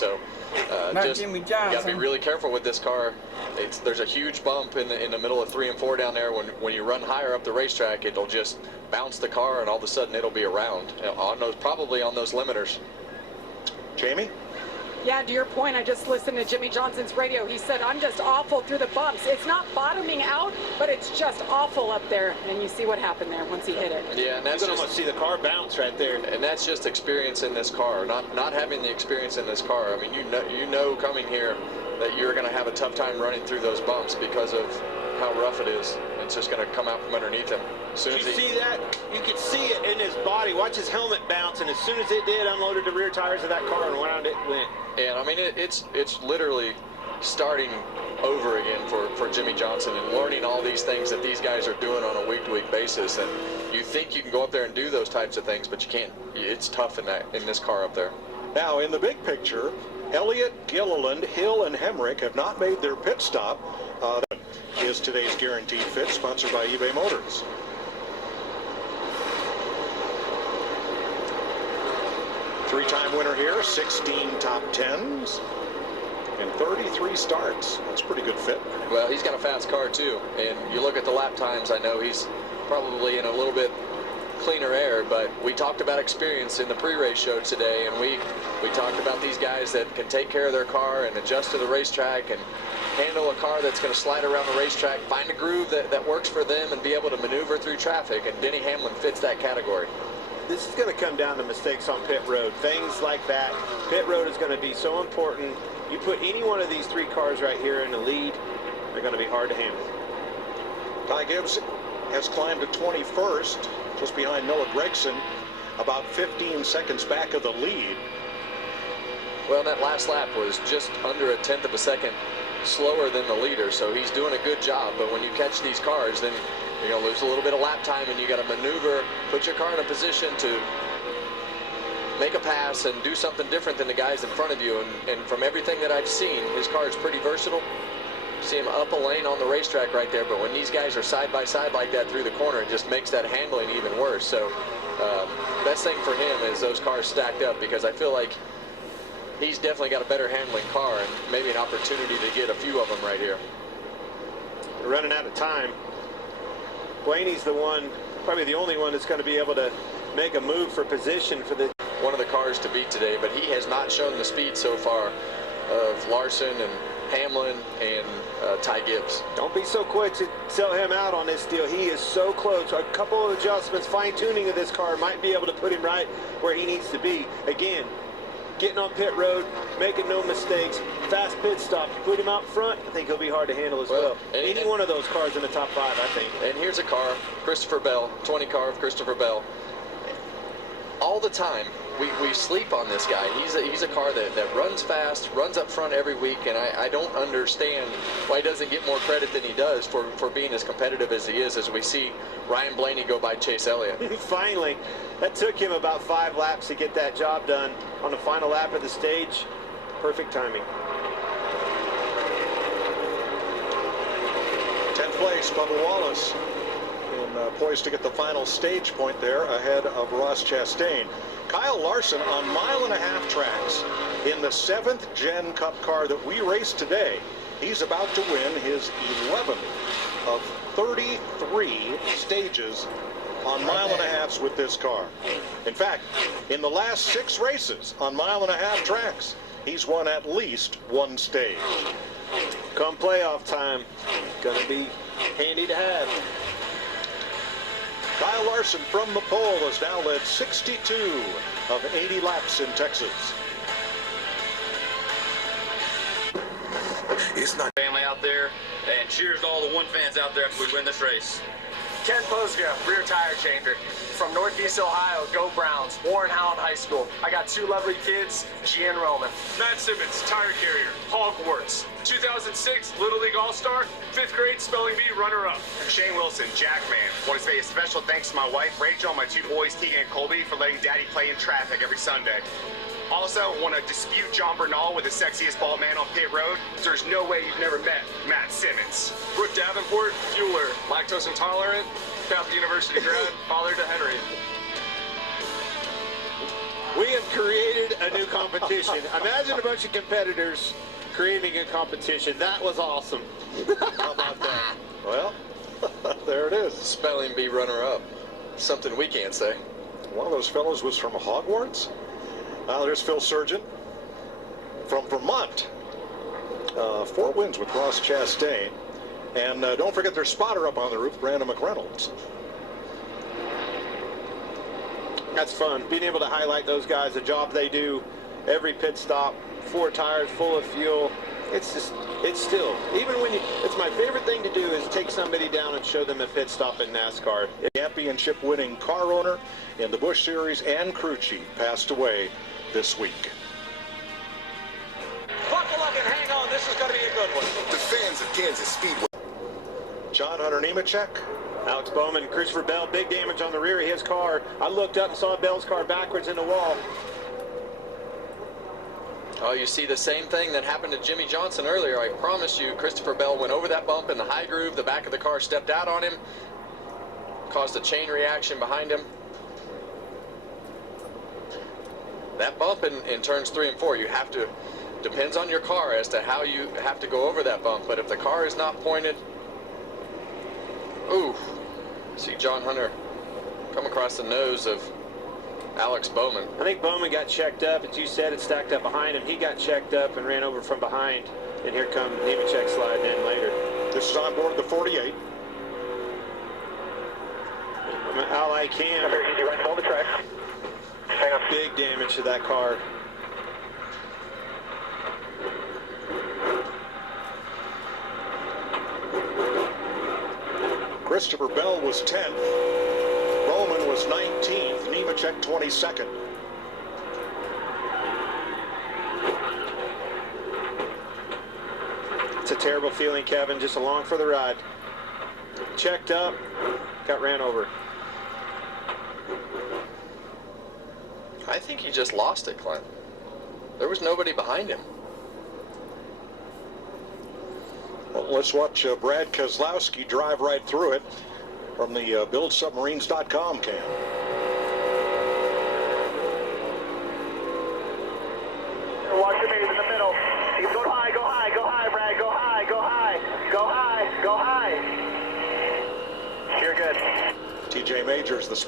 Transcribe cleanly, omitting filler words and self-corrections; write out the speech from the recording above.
time. So Jimmy you got to be Johnson. really careful with this car. There's a huge bump in the middle of 3 and 4 down there. When you run higher up the racetrack, it'll just bounce the car, and all of a sudden it'll be around probably on those limiters. Jamie? Yeah, to your point, I just listened to Jimmy Johnson's radio. He said, I'm just awful through the bumps. It's not bottoming out, but it's just awful up there. And you see what happened there once he hit it. Yeah, and that's you can almost see the car bounce right there. And that's just experience in this car, not having the experience in this car. I mean, you know coming here that you're going to have a tough time running through those bumps because of how rough it is. It's just going to come out from underneath him. Did you see that? You could see it in his body. Watch his helmet bounce, and as soon as it did, unloaded the rear tires of that car and around it went. And I mean, it's literally starting over again for Jimmy Johnson and learning all these things that these guys are doing on a week-to-week basis. And you think you can go up there and do those types of things, but you can't. It's tough in this car up there. Now, in the big picture, Elliott, Gilliland, Hill, and Hemrick have not made their pit stop. That is today's Guaranteed Fit, sponsored by eBay Motors. Three-time winner here, 16 top 10s, and 33 starts. That's a pretty good fit. Well, he's got a fast car, too. And you look at the lap times, I know he's probably in a little bit cleaner air, but we talked about experience in the pre-race show today, and we talked about these guys that can take care of their car and adjust to the racetrack and handle a car that's going to slide around the racetrack, find a groove that works for them and be able to maneuver through traffic, and Denny Hamlin fits that category. This is going to come down to mistakes on pit road, things like that. Pit road is going to be so important. You put any one of these three cars right here in the lead, they're going to be hard to handle. Ty Gibbs has climbed to 21st, just behind Noah Gragson, about 15 seconds back of the lead. Well, that last lap was just under a tenth of a second slower than the leader, so he's doing a good job. But when you catch these cars, then you're going to lose a little bit of lap time, and you got to maneuver, put your car in a position to make a pass and do something different than the guys in front of you. And from everything that I've seen, his car is pretty versatile. See him up a lane on the racetrack right there, but when these guys are side by side like that through the corner, it just makes that handling even worse. So best thing for him is those cars stacked up, because I feel like he's definitely got a better handling car and maybe an opportunity to get a few of them right here. We're running out of time. Blaney's the one, probably the only one that's going to be able to make a move for position for the... One of the cars to beat today, but he has not shown the speed so far of Larson and Hamlin and Ty Gibbs. Don't be so quick to sell him out on this deal. He is so close. A couple of adjustments, fine-tuning of this car might be able to put him right where he needs to be. Again, getting on pit road, making no mistakes, fast pit stop, put him out front, I think he'll be hard to handle as well. Any one of those cars in the top 5, I think. And here's a car, Christopher Bell, 20 car of Christopher Bell. All the time, we sleep on this guy. He's a car that runs fast, runs up front every week, and I don't understand why he doesn't get more credit than he does for being as competitive as he is, as we see Ryan Blaney go by Chase Elliott. Finally, that took him about 5 laps to get that job done. On the final lap of the stage, perfect timing. 10th place, Bubba Wallace, poised to get the final stage point there ahead of Ross Chastain. Kyle Larson on 1.5-mile tracks in the 7th Gen Cup car that we raced today. He's about to win his 11th of 33 stages on 1.5 miles with this car. In fact, in the last 6 races on 1.5-mile tracks, he's won at least 1 stage. Come playoff time, gonna be handy to have. Kyle Larson from the pole has now led 62 of 80 laps in Texas. It's not family out there, and cheers to all the One fans out there after we win this race. Ken Posga, rear tire changer. From Northeast Ohio, go Browns. Warren Howland High School. I got 2 lovely kids, G and Roman. Matt Simmons, tire carrier, Hogwarts. 2006 Little League All-Star, 5th grade spelling bee runner-up. Shane Wilson, Jackman. Want to say a special thanks to my wife, Rachel, and my 2 boys, Tegan and Colby, for letting Daddy play in traffic every Sunday. Also, want to dispute John Bernal with the sexiest bald man on pit road. There's no way you've never met Matt Simmons. Brooke Davenport, fueler, lactose intolerant, Catholic University grad, father to Henry. We have created a new competition. Imagine a bunch of competitors creating a competition. That was awesome. How about that? Well, there it is. Spelling bee runner-up. Something we can't say. One of those fellows was from Hogwarts. There's Phil Surgeon from Vermont. 4 wins with Ross Chastain. And don't forget their spotter up on the roof, Brandon McReynolds. That's fun. Being able to highlight those guys, the job they do, every pit stop, 4 tires full of fuel. It's still, even when it's my favorite thing to do is take somebody down and show them a pit stop in NASCAR. Championship winning car owner in the Busch Series and crew chief passed away this week. Buckle up and hang on. This is going to be a good one. The fans of Kansas Speedway. John Hunter Nemechek. Alex Bowman, Christopher Bell, big damage on the rear of his car. I looked up and saw Bell's car backwards in the wall. Oh, you see the same thing that happened to Jimmy Johnson earlier. I promise you, Christopher Bell went over that bump in the high groove. The back of the car stepped out on him, caused a chain reaction behind him. That bump in turns 3 and 4, you have to, depends on your car as to how you have to go over that bump. But if the car is not pointed, ooh, see John Hunter come across the nose of Alex Bowman. I think Bowman got checked up. As you said, it stacked up behind him. He got checked up and ran over from behind. And here comes Nemechek sliding in later. This is on board the 48. Ally Cam. Easy right, hold the track. Hang on. Big damage to that car. Christopher Bell was 10th. Bowman was 19th. Nemechek 22nd. It's a terrible feeling, Kevin, just along for the ride. Checked up, got ran over. I think he just lost it, Clint. There was nobody behind him. Well, let's watch Brad Keselowski drive right through it from the BuildSubmarines.com cam. Watch your maze in the middle. He's going high, go high, go high, Brad, go high, go high, go high, go high. You're good. TJ Majors, the